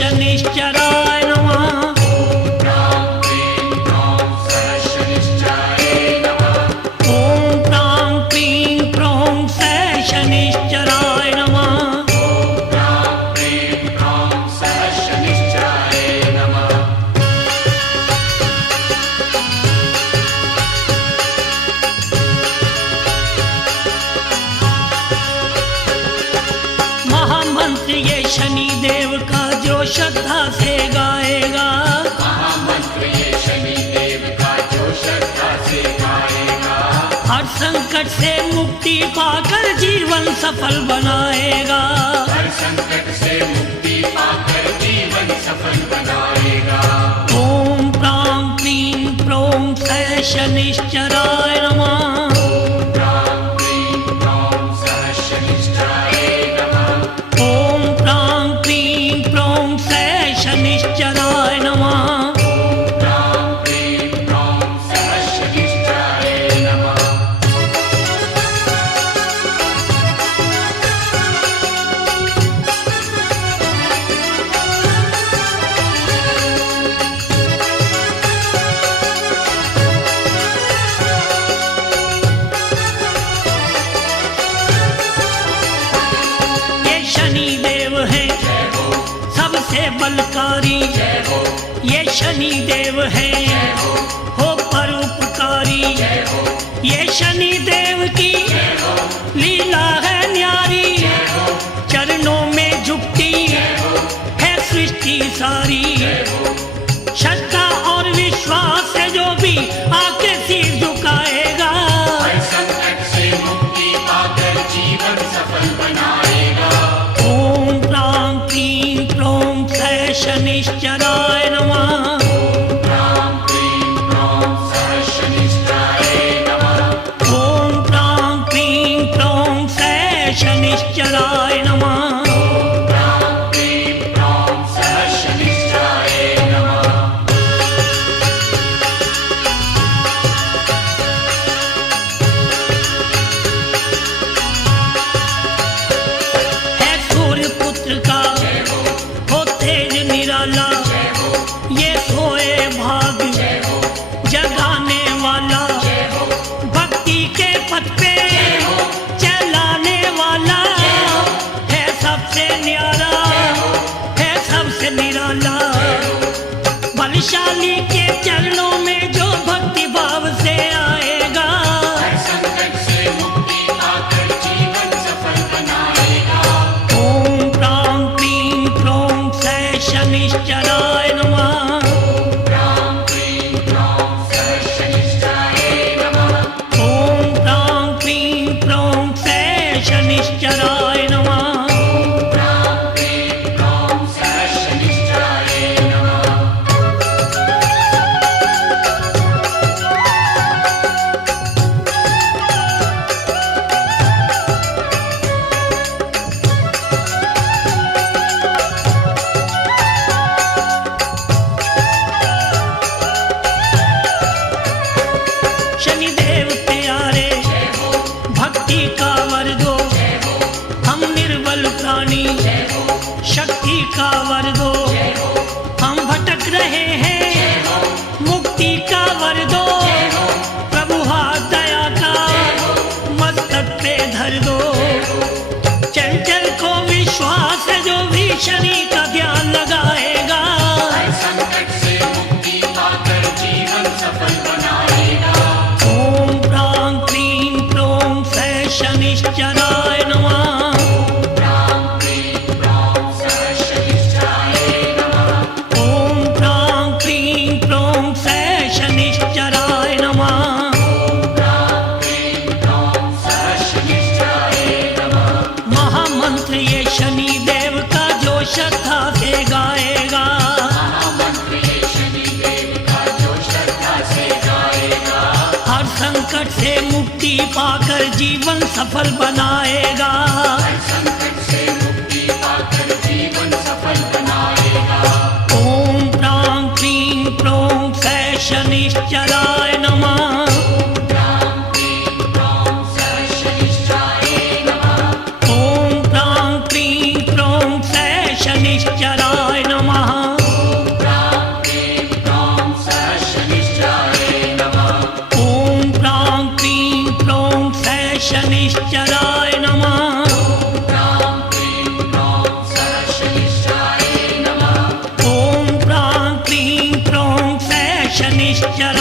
शनिश्चराय नमः। ॐ प्रां प्रीं प्रौं सः शनिश्चराय नमः। महामंत्र ये शनि देव का जो श्रद्धा से गाएगा, महामंत्र ये शनि देव का जो श्रद्धा से गाएगा, हर संकट से मुक्ति पाकर जीवन सफल बनाएगा। हर संकट से मुक्ति पाकर जीवन सफल बनाएगा। ॐ प्रां प्रीं प्रौं सः शनिश्चराय नमः। ॐ प्रां प्रीं प्रौं सः शनिश्चराय नमः। सबसे बलकारी ये शनि देव है, हो परोपकारी। ये शनि देव की लीला है न्यारी, चरणों में झुकती है सृष्टि सारी। श्रद्धा और विश्वास से जो भी आके सिर झुकाएगा, संकट से मुक्ति पाकर जीवन सफल बनाएगा। ॐ प्रां प्रीं प्रौं सः शनिश्चराय नमः। प्रां प्रीं प्रौं सः शनिश्चराय नमः। ॐ प्रां प्रीं प्रौं सः शनिश्चराय नमः। प्रां प्रीं प्रौं सः शनिश्चराय नमः। है सूर्य पुत्र का हो तेज निराला, ये सोए भाग जगाने वाला, भक्ति के पथ पे चलाने वाला, है सबसे न्यारा, है सबसे निराला। बलशाली के चरणों में जो भक्ति भाव से आएगा, हर संकट से मुक्ति पाकर जीवन सफल बनाएगा। ॐ प्रां प्रीं प्रौं सः शनिश्चराय नमः। प्रां प्रीं प्रौं सः शनिश्चराय नमः। ॐ प्रां प्रीं प्रौं सः शनिश्चराय नमः। प्रां प्रीं प्रौं सः शनिश्चराय नमः। शनिदेव प्यारे भक्ति का वर दो, हम निर्बल प्राणी शक्ति का वर दो। हम भटक रहे हैं, मुक्ति का वर दो। प्रभु हाथ दया का मस्तक पे धर दो। चंचल को विश्वास है जो भी शनि का ध्यान लगाएगा, हर संकट से मुक्ति पाकर जीवन सफल बनाएगा। ॐ प्रां प्रीं प्रौं सः शनिश्चराय नमः। प्रां प्रीं प्रौं सः शनिश्चराय नमः। ॐ प्रां प्रीं प्रौं सः शनिश्चराय नमः। प्रां प्रीं प्रौं सः शनिश्चराय नमः। महामंत्र ये शनि देव का जो श्रद्धा से गाएगा, महामंत्र ये शनि देव का जो श्रद्धा से गाएगा, हर संकट से मुक्ति पाकर जीवन सफल बनाएगा। हर संकट से मुक्ति पाकर जीवन सफल बनाएगा। ॐ प्रां प्रीं प्रौं सः शनिश्चराय नमः। प्रां प्रीं प्रौं सः शनिश्चराय नमः। ॐ प्रां प्रीं प्रौं सः शनिश्चराय नमः। निश्चर